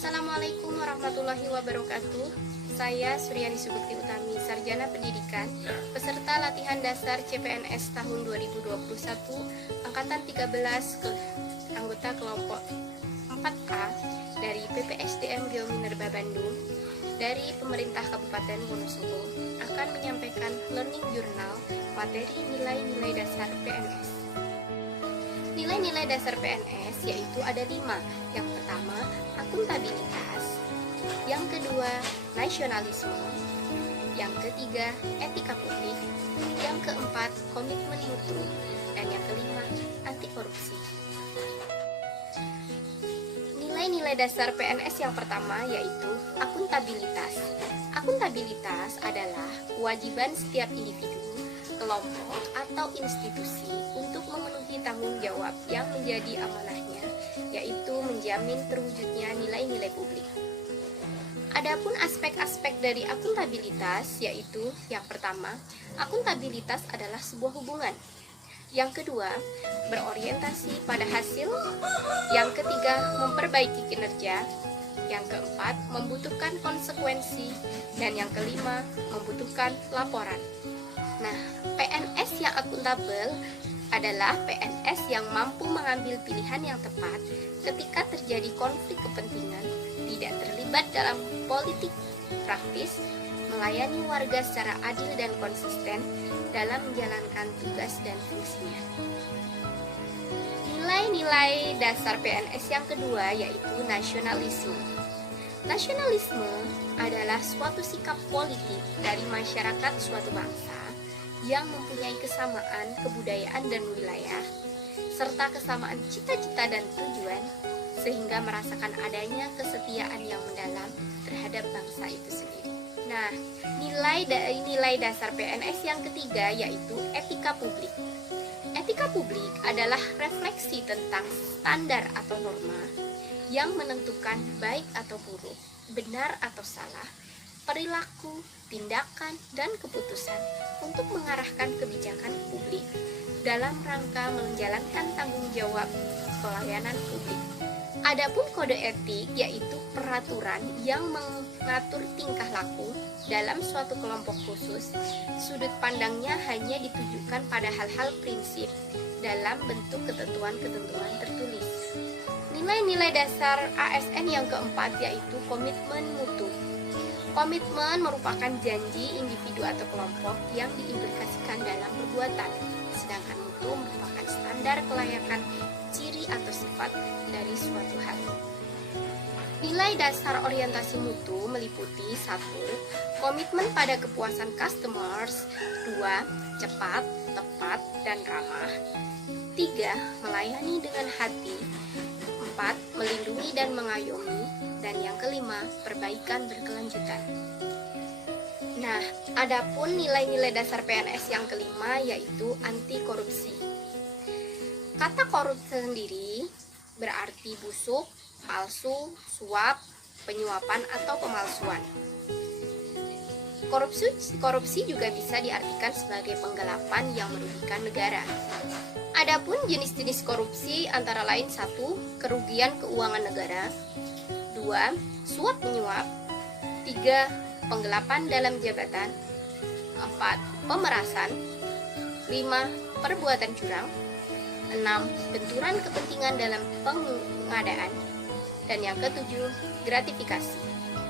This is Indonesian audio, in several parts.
Assalamualaikum warahmatullahi wabarakatuh. Saya Suryani Subekti Utami, Sarjana Pendidikan, peserta latihan dasar CPNS tahun 2021, Angkatan 13 ke anggota kelompok 4A dari PPSDM Geominerba Bandung dari pemerintah Kabupaten Wonosobo akan menyampaikan learning journal materi nilai-nilai dasar PNS. Nilai-nilai dasar PNS yaitu ada 5. Yang pertama, akuntabilitas. Yang kedua, nasionalisme. Yang ketiga, etika publik. Yang keempat, komitmen mutu. Dan yang kelima, anti korupsi. Nilai-nilai dasar PNS yang pertama yaitu akuntabilitas. Akuntabilitas adalah kewajiban setiap individu, kelompok, atau institusi untuk memenuhi tanggung jawab yang menjadi amanahnya, yaitu menjamin terwujudnya nilai-nilai publik. Adapun aspek-aspek dari akuntabilitas yaitu yang pertama, akuntabilitas adalah sebuah hubungan. Yang kedua, berorientasi pada hasil. Yang ketiga, memperbaiki kinerja. Yang keempat, membutuhkan konsekuensi. Dan yang kelima, membutuhkan laporan. Nah, PNS yang akuntabel adalah PNS yang mampu mengambil pilihan yang tepat ketika terjadi konflik kepentingan, tidak terlibat dalam politik praktis, melayani warga secara adil dan konsisten dalam menjalankan tugas dan fungsinya. Nilai-nilai dasar PNS yang kedua yaitu nasionalisme. Nasionalisme adalah suatu sikap politik dari masyarakat suatu bangsa yang mempunyai kesamaan kebudayaan dan wilayah, serta kesamaan cita-cita dan tujuan, sehingga merasakan adanya kesetiaan yang mendalam terhadap bangsa itu sendiri. Nah, nilai dasar PNS yang ketiga yaitu etika publik. Etika publik adalah refleksi tentang standar atau norma yang menentukan baik atau buruk, benar atau salah, perilaku, tindakan, dan keputusan untuk mengarahkan kebijakan publik dalam rangka menjalankan tanggung jawab pelayanan publik. Adapun kode etik yaitu peraturan yang mengatur tingkah laku dalam suatu kelompok khusus. Sudut pandangnya hanya ditujukan pada hal-hal prinsip dalam bentuk ketentuan-ketentuan tertulis. Nilai-nilai dasar ASN yang keempat yaitu komitmen mutu. Komitmen merupakan janji individu atau kelompok yang diimplikasikan dalam perbuatan, sedangkan mutu merupakan standar kelayakan, ciri atau sifat dari suatu hal. Nilai dasar orientasi mutu meliputi 1. Komitmen pada kepuasan customers. 2. Cepat, tepat, dan ramah. 3. Melayani dengan hati. 4. Melindungi dan mengayomi. Dan yang kelima, perbaikan berkelanjutan. Nah, adapun nilai-nilai dasar PNS yang kelima yaitu anti korupsi. Kata korupsi sendiri berarti busuk, palsu, suap, penyuapan atau pemalsuan. Korupsi juga bisa diartikan sebagai penggelapan yang merugikan negara. Adapun jenis-jenis korupsi antara lain 1. Kerugian keuangan negara. 2. Suap menyuap. 3. Penggelapan dalam jabatan. 4. Pemerasan. 5. Perbuatan curang. 6. Benturan kepentingan dalam pengadaan. Dan yang ketujuh, gratifikasi.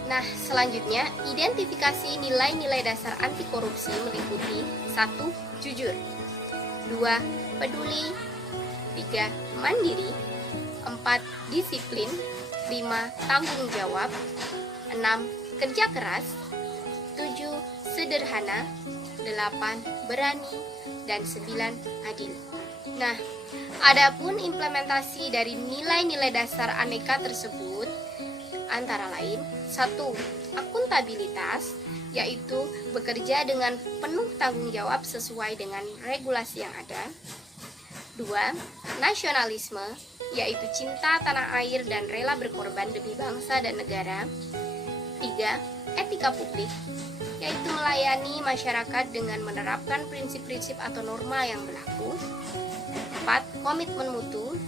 Nah, selanjutnya, identifikasi nilai-nilai dasar anti korupsi meliputi 1. Jujur. 2. Peduli. 3. Mandiri. 4. Disiplin. 5. Tanggung jawab. 6. Kerja keras. 7. Sederhana. 8. Berani. Dan 9. Adil. Nah, adapun implementasi dari nilai-nilai dasar aneka tersebut antara lain 1. Akuntabilitas, yaitu bekerja dengan penuh tanggung jawab sesuai dengan regulasi yang ada. 2. Nasionalisme, yaitu cinta tanah air dan rela berkorban demi bangsa dan negara. 3. Etika publik, yaitu melayani masyarakat dengan menerapkan prinsip-prinsip atau norma yang berlaku. 4. Komitmen mutu,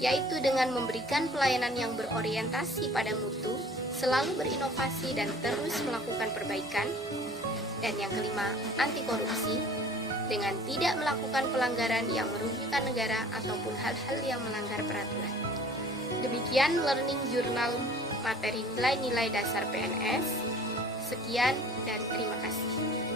yaitu dengan memberikan pelayanan yang berorientasi pada mutu, selalu berinovasi dan terus melakukan perbaikan. Dan yang kelima, anti korupsi, dengan tidak melakukan pelanggaran yang merugikan negara ataupun hal-hal yang melanggar peraturan. Demikian Learning Journal materi nilai-nilai dasar PNS. Sekian dan terima kasih.